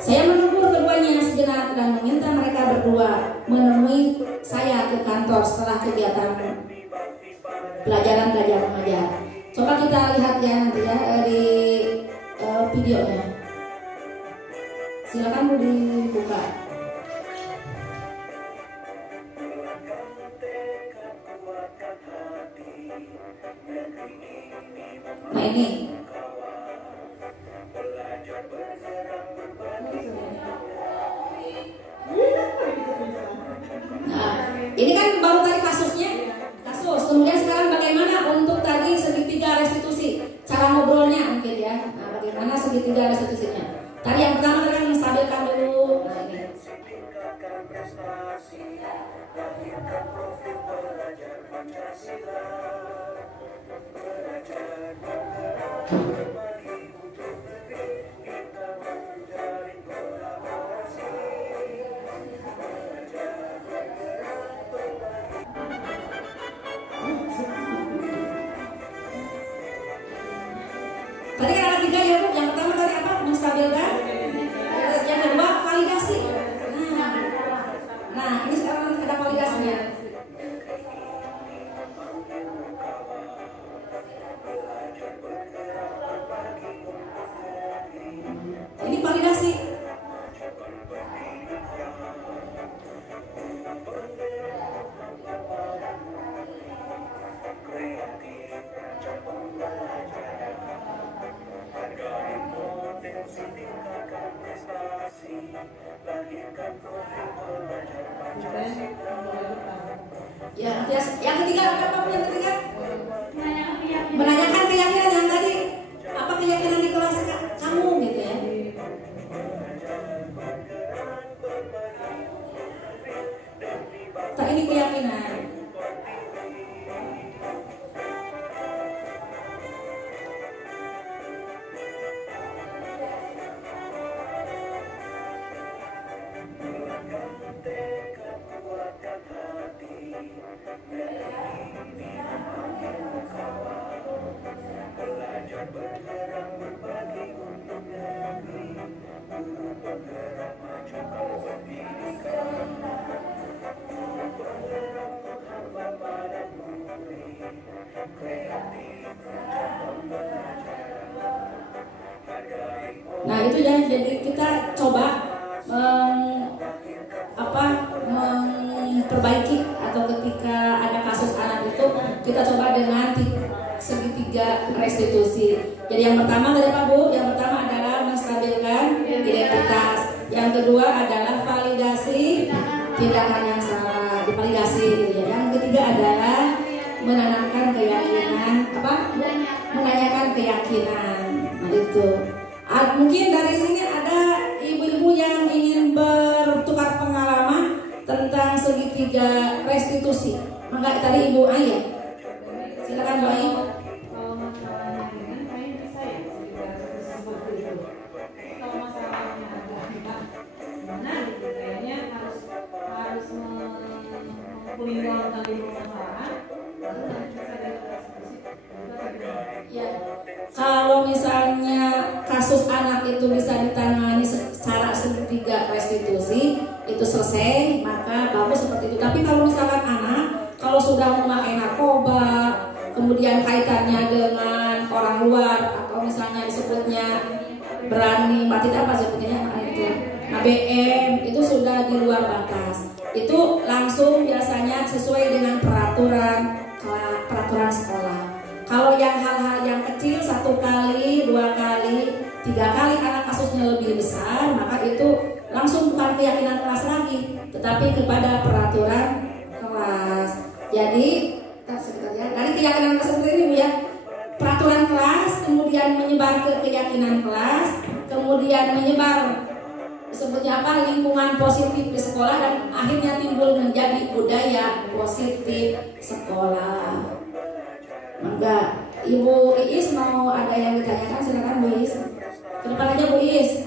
Saya menegur keduanya sejenak dan meminta mereka berdua menemui saya ke kantor setelah kegiatan pelajaran belajar mengajar. Coba kita lihat ya nanti ya di videonya. Silakan Bu dibuka. Nah ini. Nah, ini kan baru tadi kasusnya, kasus. Kemudian sekarang bagaimana untuk tadi segitiga restitusi, cara ngobrolnya mungkin ya. Nah, bagaimana segitiga restitusinya? Tadi yang pertama kan menstabilkan dulu. Nah, ini. Tadi kan ada 3 ya Bu. Yang pertama tadi apa? Menstabilkan. Yang kedua validasi. Nah ini sekarang ada validasinya. Ini validasi. Ya, yang ketiga apa yang ketiga? Menanyakan keyakinan yang tadi. Apa keyakinan di kelas kamu gitu ya? Tak ini keyakinan. Nah itu ya, jadi kita coba memperbaiki atau ketika ada kasus anak itu kita coba dengan segitiga restitusi. Jadi yang pertama dari Pak Bu, yang pertama adalah menstabilkan identitas, yang kedua adalah validasi tindakan yang salah, divalidasi gitu ya. Yang ketiga adalah menanamkan keyakinan, menanyakan keyakinan. Nah itu. Mungkin dari sini ada ibu-ibu yang ingin bertukar pengalaman tentang segitiga restitusi. Maka tadi Ibu Ai ya. Silakan Bu Ai. Kalau masalahnya dengan saya bisa ya segitiga restitusi seperti itu. Kalau masalahnya agak gimana gitu, kayaknya harus mengkumpulkan dulu masalah, baru nanti bisa ada restitusi. Ya. Kalau misalnya kasus anak itu bisa ditangani secara segitiga restitusi itu selesai, maka bagus seperti itu. Tapi kalau misalkan anak kalau sudah memakai narkoba, kemudian kaitannya dengan orang luar atau misalnya disebutnya berani mati apa sebetulnya itu ABM, itu sudah di luar batas. Itu langsung biasanya sesuai dengan peraturan sekolah. Kalau yang hal-hal yang kecil 1 kali, 2 kali, 3 kali karena kasusnya lebih besar, maka itu langsung bukan keyakinan kelas lagi, tetapi kepada peraturan kelas. Jadi dari keyakinan kelas seperti ini Bu ya, peraturan kelas kemudian menyebar ke keyakinan kelas, kemudian menyebar disebutnya lingkungan positif di sekolah, dan akhirnya timbul menjadi budaya positif sekolah. Maka Ibu Iis mau ada yang ditanyakan, silakan Bu Iis. Ke depan aja Bu Iis.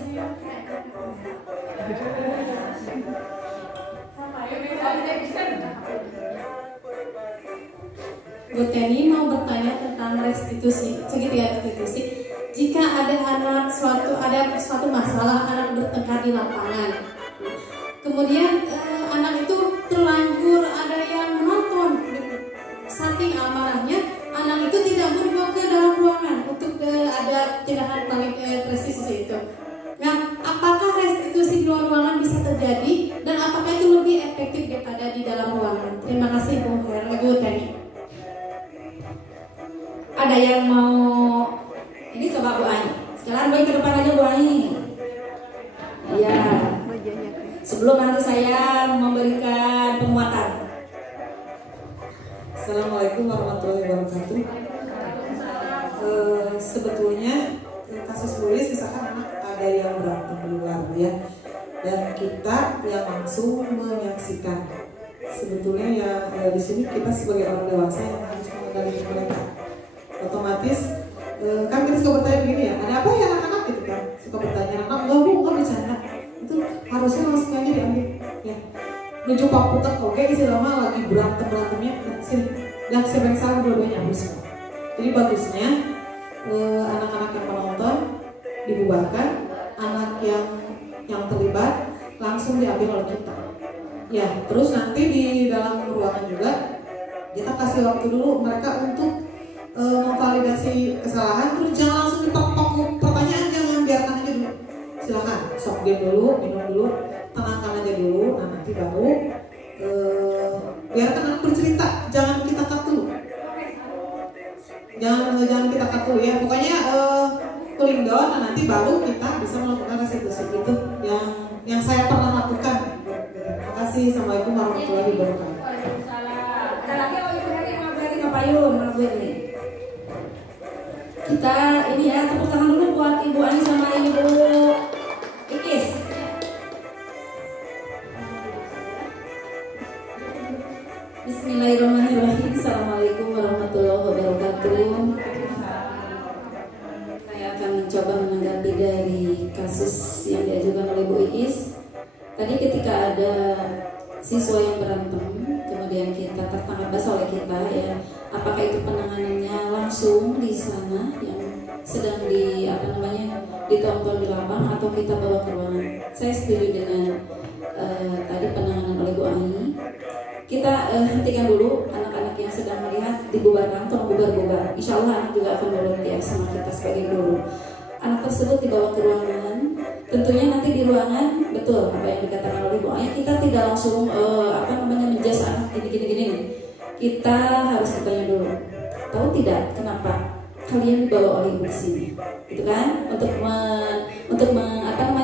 Bu Teni mau bertanya tentang restitusi, segitiga restitusi. jika ada suatu masalah anak bertengkar di lapangan, kemudian anak itu terlanjur ada yang menonton, saking amarahnya anak itu tidak mau dibawa ke dalam ruangan untuk ada tindakan paling restitusi itu. Nah, apakah restitusi di luar ruangan bisa terjadi dan apakah itu lebih efektif daripada di dalam ruangan? Terima kasih Bu Teni. Ada yang mau ini coba Bu Ani. Sekarang baik ke depan aja Bu Ani. Ya. Sebelum nanti saya memberikan penguatan. Assalamualaikum warahmatullahi wabarakatuh. Sebetulnya kasus Luis misalkan anak ada yang berantem di luar ya, dan kita yang langsung menyaksikan. Sebetulnya ya di sini kita sebagai orang dewasa yang harus mengendalikan mereka. Otomatis kan kita suka bertanya begini ya, ada apa ya anak-anak gitu kan? Suka bertanya anak, enggak bercanda. Itu harusnya langsung aja diambil ya. Menuju paputak oke istilah mah lagi berantemnya sini. Dan siapa yang salah dua-duanya harus. Jadi bagusnya anak-anak yang penonton dibubarkan, anak yang terlibat langsung diambil oleh kita. Ya, terus nanti di dalam ruangan juga kita kasih waktu dulu mereka untuk memvalidasi kesalahan, terus jangan langsung dipok-pok pertanyaan, jangan, biarkan aja dulu. Silakan, sok diam dulu, minum dulu, tenangkan aja dulu. Nah nanti baru biarkan anak bercerita, jangan kita cut dulu. Jangan kita cut dulu ya. Pokoknya cooling down, nah nanti baru kita bisa melakukan restitusi itu yang saya pernah lakukan. Terima kasih. Assalamualaikum warahmatullahi wabarakatuh. Waalaikumsalam. Ada lagi Ibu Heri mau beri Payun, mau beri. Kita ini ya, tepuk tangan dulu buat Ibu Ani sama Ibu Ikis. Bismillahirrahmanirrahim. Assalamualaikum warahmatullahi wabarakatuh. Saya akan mencoba menanggapi dari kasus yang diajukan oleh Bu Ikis. Tadi ketika ada siswa yang berantem, kemudian kita tertangkap basah oleh kita ya, apakah itu penanganannya langsung di sana yang sedang ditonton di lapangan atau kita bawa ke ruangan? Saya setuju dengan tadi penanganan oleh Bu Ani. Kita hentikan dulu anak-anak yang sedang melihat dibubarkan, tolong bubar-bubar. Insya Allah anak juga akan volunteer sama kita sebagai guru. Anak tersebut dibawa ke ruangan. Tentunya nanti di ruangan betul apa yang dikatakan oleh Bu Ani, kita tidak langsung menjas anak gini. Kita harus bertanya dulu, tahu tidak kenapa kalian dibawa oleh ibu ke sini, gitu kan? Untuk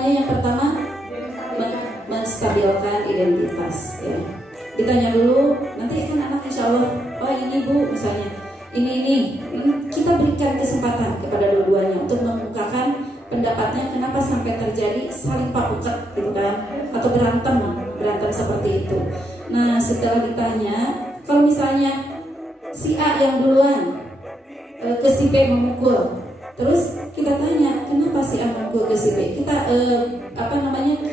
yang pertama menstabilkan identitas. Ya. Ditanya dulu, nanti kan anak insya Allah, oh ini Bu misalnya, ini kita berikan kesempatan kepada dua-duanya untuk membukakan pendapatnya kenapa sampai terjadi saling papukat gitu kan, atau berantem seperti itu. Nah setelah ditanya, kalau misalnya si A yang duluan ke si B memukul, terus kita tanya kenapa si A memukul ke si B, kita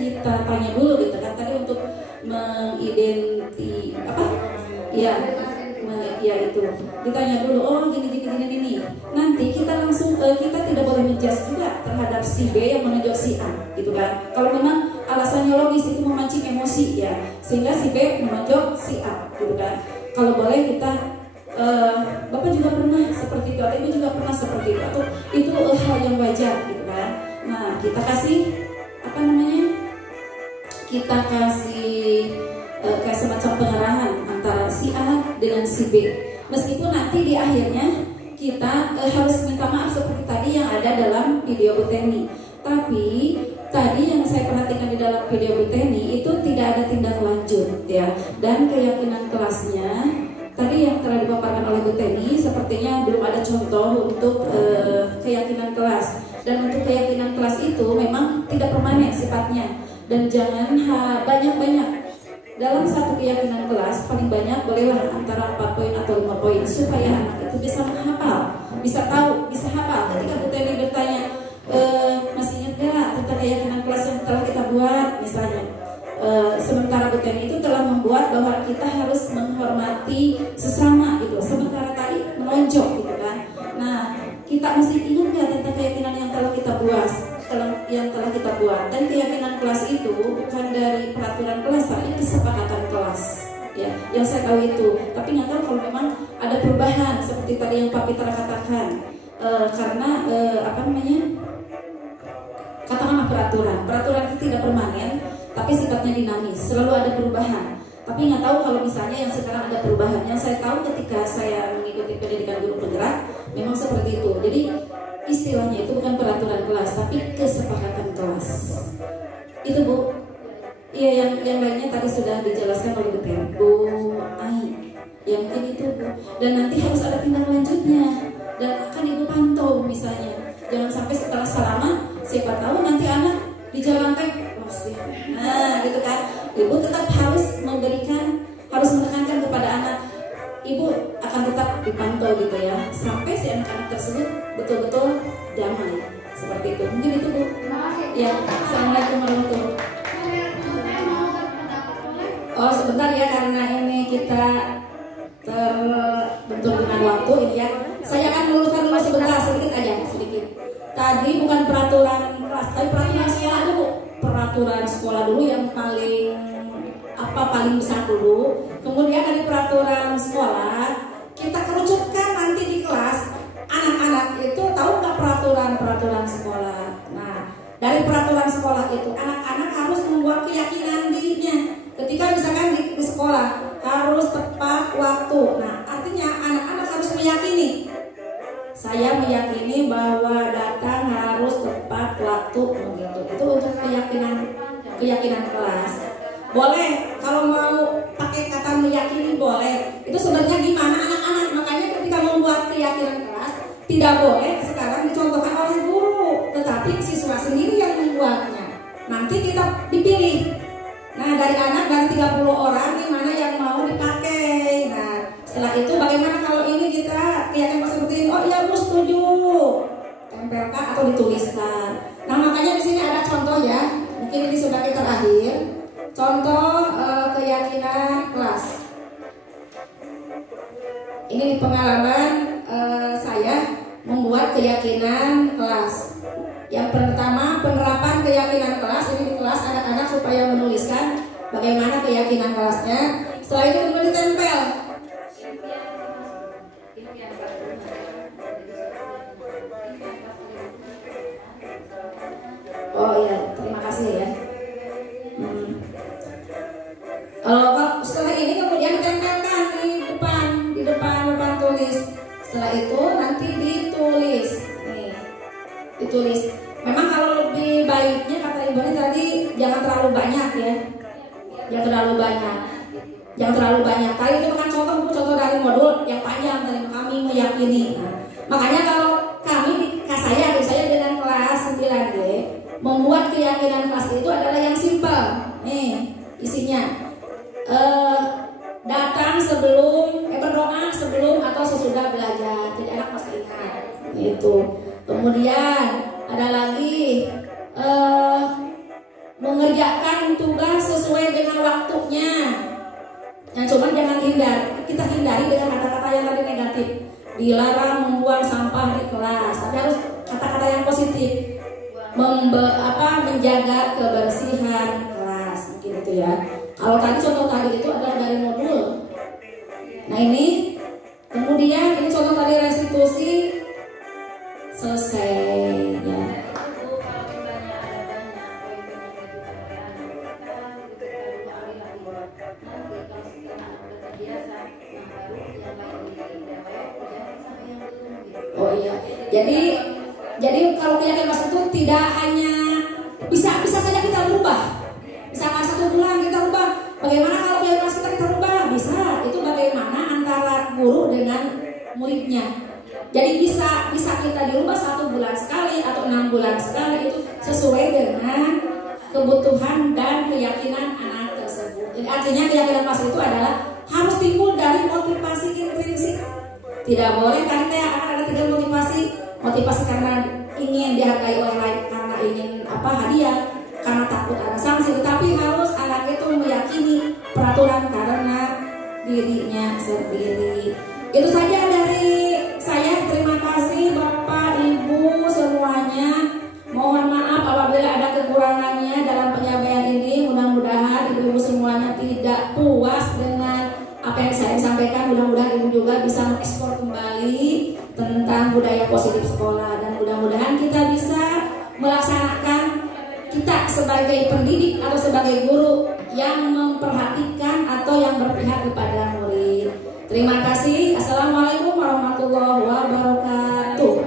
kita tanya dulu gitu kan, tadi untuk itu ditanya dulu, oh gini. Nanti kita langsung kita tidak boleh menjudge juga terhadap si B yang menunjuk si A, gitu kan? Kalau memang alasannya logis itu memancing emosi ya, sehingga si B menunjuk si A, gitu kan? Kalau boleh kita Bapak juga pernah seperti itu, atau Ibu juga pernah seperti itu, atau itu hal yang wajar, gitu kan? Nah kita kasih kita kasih kayak semacam pengarahan antara si A dengan si B. Meskipun nanti di akhirnya kita harus minta maaf seperti tadi yang ada dalam video Bu Teni. Tapi tadi yang saya perhatikan di dalam video Bu Teni itu tidak ada tindak lanjut ya. Dan keyakinan kelasnya tadi yang telah dipaparkan oleh Bu Teni sepertinya belum ada contoh untuk keyakinan kelas. Dan untuk keyakinan kelas itu memang tidak permanen sifatnya. Dan jangan banyak-banyak. Dalam satu keyakinan kelas paling banyak bolehlah antara 4 poin atau 5 poin supaya anak itu bisa menghafal, bisa tahu, bisa hafal. Ketika Bu Teni bertanya, masih ingat gak tentang keyakinan kelas yang telah kita buat misalnya, sementara Bu Teni itu telah membuat bahwa kita harus menghormati sesama gitu, sementara tadi menonjok gitu kan. Nah kita masih ingat gak tentang keyakinan telah kita buat. Dan keyakinan kelas itu bukan dari peraturan kelas, tapi kesepakatan kelas. Ya, yang saya tahu itu. Tapi nggak tahu kalau memang ada perubahan seperti tadi yang Pak Pitra katakan. Karena katakanlah peraturan itu tidak permanen, tapi sifatnya dinamis, selalu ada perubahan. Tapi nggak tahu kalau misalnya yang sekarang ada perubahan. Yang saya tahu ketika saya mengikuti pendidikan guru penggerak, memang seperti itu. Jadi istilahnya itu bukan peraturan kelas, tapi kesepakatan kelas. Itu Bu. Iya, yang lainnya tadi sudah dijelaskan oleh Bu Ai. Yang mungkin itu Bu. Dan nanti harus ada tindak lanjutnya. Dan akan Ibu pantau misalnya. Jangan sampai setelah selama, siapa tahu nanti anak di jalan nah gitu kan. Ibu tetap harus menekankan kepada anak. Ibu akan tetap dipantau gitu ya, sampai si anak-anak tersebut betul-betul damai. Seperti itu. Mungkin itu Bu. Ya, Assalamualaikum warahmatullahi wabarakatuh. Oh sebentar ya, karena ini kita terbentur dengan waktu ini ya. Saya akan meluruskan dulu sebentar, sedikit. Tadi bukan peraturan kelas, tapi peraturan sekolah dulu. Peraturan sekolah dulu yang paling besar dulu. Kemudian dari peraturan sekolah kita kerucutkan nanti di kelas. Anak-anak itu tahu nggak peraturan sekolah? Nah, dari peraturan sekolah itu anak-anak harus membuat keyakinan dirinya. Ketika misalkan di sekolah harus tepat waktu. Nah, artinya anak-anak harus meyakini. Saya meyakini bahwa datang harus tepat waktu begitu. Itu untuk keyakinan kelas. Boleh kalau mau pakai kata meyakini boleh. Itu sebenarnya gimana anak-anak? Makanya ketika membuat keyakinan kelas tidak boleh sekarang dicontohkan oleh guru, tetapi siswa sendiri yang membuatnya. Nanti kita dipilih. Nah, dari 30 orang di mana yang mau dipakai. Nah, setelah itu bagaimana kalau ini kita keyakinan seperti ini? Oh iya Bu, setuju. Tempelkan atau dituliskan. Nah, makanya di sini ada contoh ya. Mungkin ini sebagai terakhir. Contoh keyakinan kelas. Ini pengalaman saya membuat keyakinan kelas. Yang pertama, penerapan keyakinan kelas. Ini di kelas anak-anak supaya menuliskan bagaimana keyakinan kelasnya. Setelah itu kemudian ditempel. Oh iya, terima kasih ya. Setelah ini kemudian ditempelkan di depan tulis. Setelah itu nanti ditulis. Nih, ditulis. Memang kalau lebih baiknya kata Ibu ini tadi jangan terlalu banyak ya. Jangan terlalu banyak. Tadi itu kan contoh dari modul yang panjang dari kami meyakini. Nah, makanya kalau saya dengan kelas 9D membuat keyakinan kelas itu adalah yang simpel. Nih, isinya datang sebelum berdoa sebelum atau sesudah belajar. Jadi anak pasti ingat. Itu. Kemudian ada lagi mengerjakan tugas sesuai dengan waktunya. Yang cuman jangan kita hindari dengan kata-kata yang tadi negatif. Dilarang membuang sampah di kelas. Tapi harus kata-kata yang positif. Menjaga kebersihan kelas, mungkin itu ya. Kalau tadi contoh tadi itu adalah dari modul. Nah ini, kemudian ini contoh tadi restitusi selesai ya. Oh iya, jadi kalau keyakinan kelas itu tidak hanya bisa saja kita berubah. Misalkan 1 bulan kita ubah. Bagaimana kalau keyakinan kelas kita rubah? Bisa. Itu bagaimana antara guru dengan muridnya. Jadi bisa kita dirubah 1 bulan sekali atau 6 bulan sekali. Itu sesuai dengan kebutuhan dan keyakinan anak tersebut. Jadi artinya keyakinan kelas itu adalah harus timbul dari motivasi intrinsik. Tidak boleh kan akan ada 3 motivasi karena ingin dihargai oleh lain, karena ingin hadiah, karena takut ada sanksi. Tapi harus anak itu meyakini peraturan karena dirinya sendiri. Itu saja dari saya. Terima kasih Bapak Ibu semuanya. sebagai guru yang memperhatikan atau yang berpihak kepada murid. Terima kasih. Assalamualaikum warahmatullahi wabarakatuh.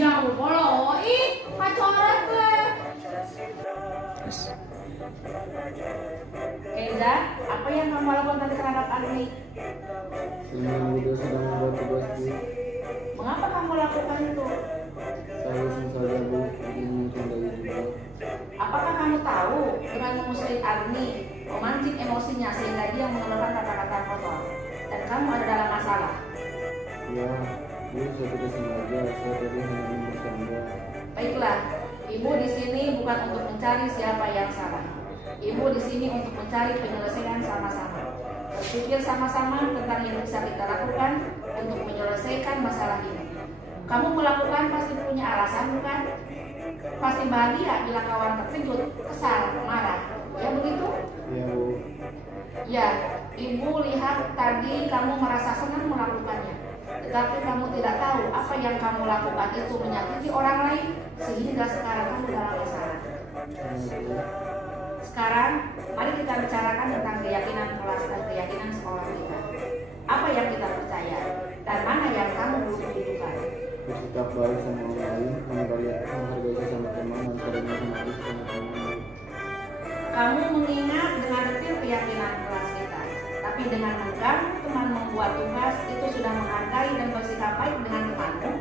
Jauh bolo, ih, pacoran gue. Kenza, apa yang kamu lakukan terhadap Arni? Saya sudah sedang membuat tugas, Bu. Mengapa kamu lakukan itu? Saya iseng saja, Bu. Ingin mencurigai juga. Apakah kamu tahu dengan mengusir Arni memancing emosinya sehingga dia mengeluarkan kata-kata kotor dan kamu ada dalam masalah? Ya, Bu, saya tidak sengaja. Saya tadi hanya bercanda. Baiklah, ibu di sini bukan untuk mencari siapa yang salah. Ibu di sini untuk mencari penyelesaian sama-sama. Berpikir sama-sama tentang yang bisa kita lakukan untuk menyelesaikan masalah ini. Kamu melakukan pasti punya alasan, bukan? Pasti bahagia bila kawan terkejut, kesal, marah. Ya begitu? Ya, Bu. Ya, Ibu lihat tadi kamu merasa senang melakukannya, tetapi kamu tidak tahu apa yang kamu lakukan itu menyakiti orang lain sehingga sekarang kamu dalam masalah. Sekarang, mari kita bicarakan tentang keyakinan kelas dan keyakinan sekolah kita. Apa yang kita percaya dan mana yang kamu belum butuhkan. Bersikap baik sama orang lain, menghargai sesama teman, dan saling menghormati sesama teman. Kamu mengingat dengan detail keyakinan kelas kita, tapi dengan mengganggu teman membuat tugas itu sudah menghargai dan bersikap baik dengan temanmu.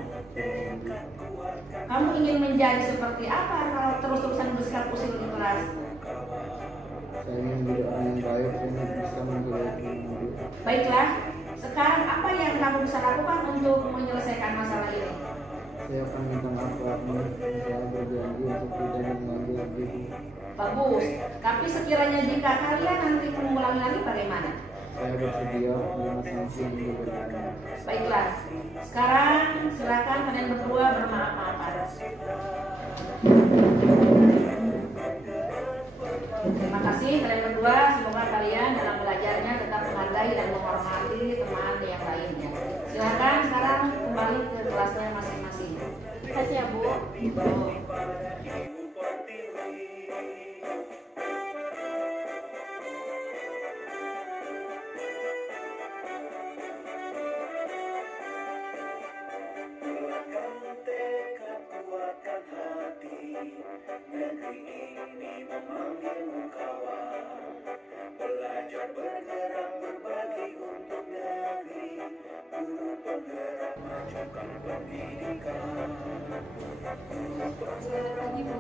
Kamu ingin menjadi seperti apa kalau terus-terusan bersikap usil di kelas? Saya ingin menjadi orang yang baik dan bisa menghargai teman. Baiklah, sekarang apa yang kamu bisa lakukan untuk menyelesaikan masalah ini? Saya akan minta maaf karena saya berjanji untuk tidak mengganggu lagi. Bagus, tapi sekiranya jika kalian nanti mengulangi lagi bagaimana? Saya bersedia menerima sanksi yang diberikan. Baiklah, sekarang silakan kalian berdua bermaaf-maafan. Terima kasih kalian berdua, semoga kalian dalam belajarnya tetap menghargai dan menghormati teman yang lainnya. Silakan sekarang kembali ke kelasnya masing-masing. Terima kasih ya Bu.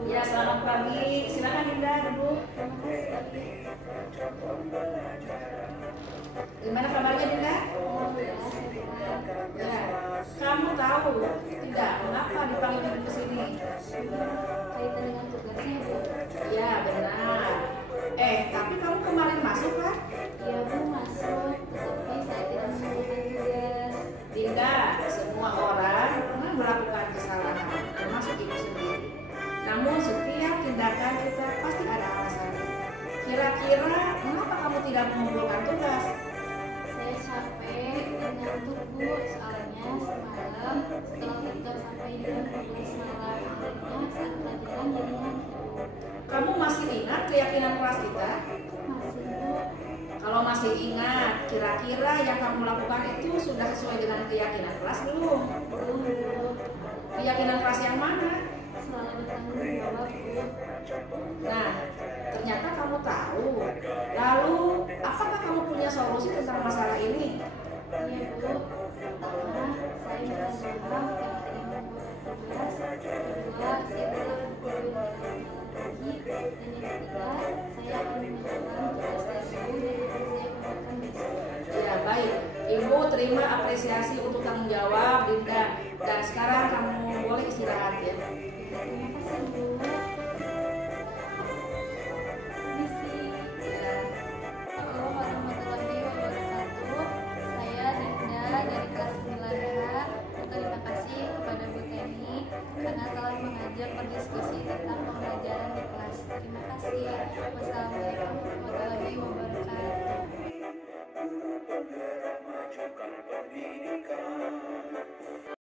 Ya, selamat pagi. Silakan Dinda duduk. Gimana kabarnya Dinda? Ya, kamu tahu tidak mengapa dipanggil ibu ke sini? Kaitan dengan tugasnya, Bu. Ya, benar. Tapi kamu kemarin masuk kan? Iya, Bu, masuk. Tetapi saya tidak menemukan tugas. Dinda, semua orang pernah melakukan kesalahan, termasuk ibu sendiri. Namun setiap tindakan kita pasti ada alasan. Kira-kira mengapa kamu tidak mengumpulkan tugas? Saya capek dan ngantuk, Bu. Soalnya semalam setelah kita sampai di jam 12 malam, akhirnya saat pelajaran jadi ngantuk. Kamu masih ingat keyakinan kelas kita? Masih, Bu. Kalau masih ingat, kira-kira yang kamu lakukan itu sudah sesuai dengan keyakinan kelas belum? Belum, Bu. Keyakinan kelas yang mana? Selalu bertanggung jawab, Bu. Nah, ternyata kamu tahu. Lalu, apakah kamu punya solusi tentang masalah ini? Iya, Bu. Pertama, saya minta maaf karena tidak membuat tugas. Kedua, saya telah berguru lagi. Dan yang ketiga, saya akan menunjukkan tugas dari Bu dan akan saya keluarkan besok. Ya, baik. Ibu terima apresiasi untuk tanggung jawab, Dinda. Dan sekarang kamu boleh istirahat ya. Terima kasih, Bu. Misi. Ya. Assalamualaikum warahmatullahi wabarakatuh. Saya Dinda dari kelas 9H. Berterima kasih kepada Bu Teni karena telah mengajak berdiskusi tentang pembelajaran di kelas. Terima kasih. Wassalamualaikum